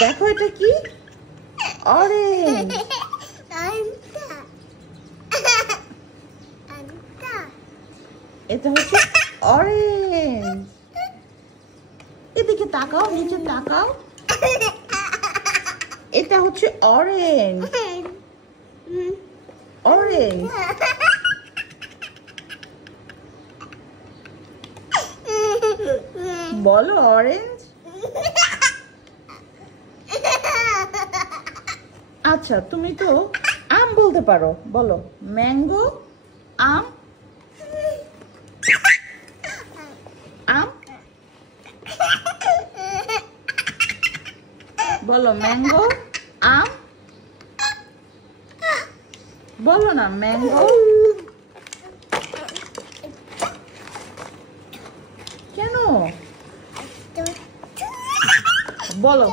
দেখো এটা কি? অরেঞ্জ। এটা হচ্ছে অরেঞ্জ। এদিকে তাকাও, নিচে তাকাও। এটা হচ্ছে অরেঞ্জ। অরেঞ্জ। বলো অরেঞ্জ। আচ্ছা তুমি তো আম বলতে পারো, বলো ম্যাঙ্গো, আম, আম, বলো ম্যাঙ্গো, আম, বলো না ম্যাঙ্গো। কেন? বলো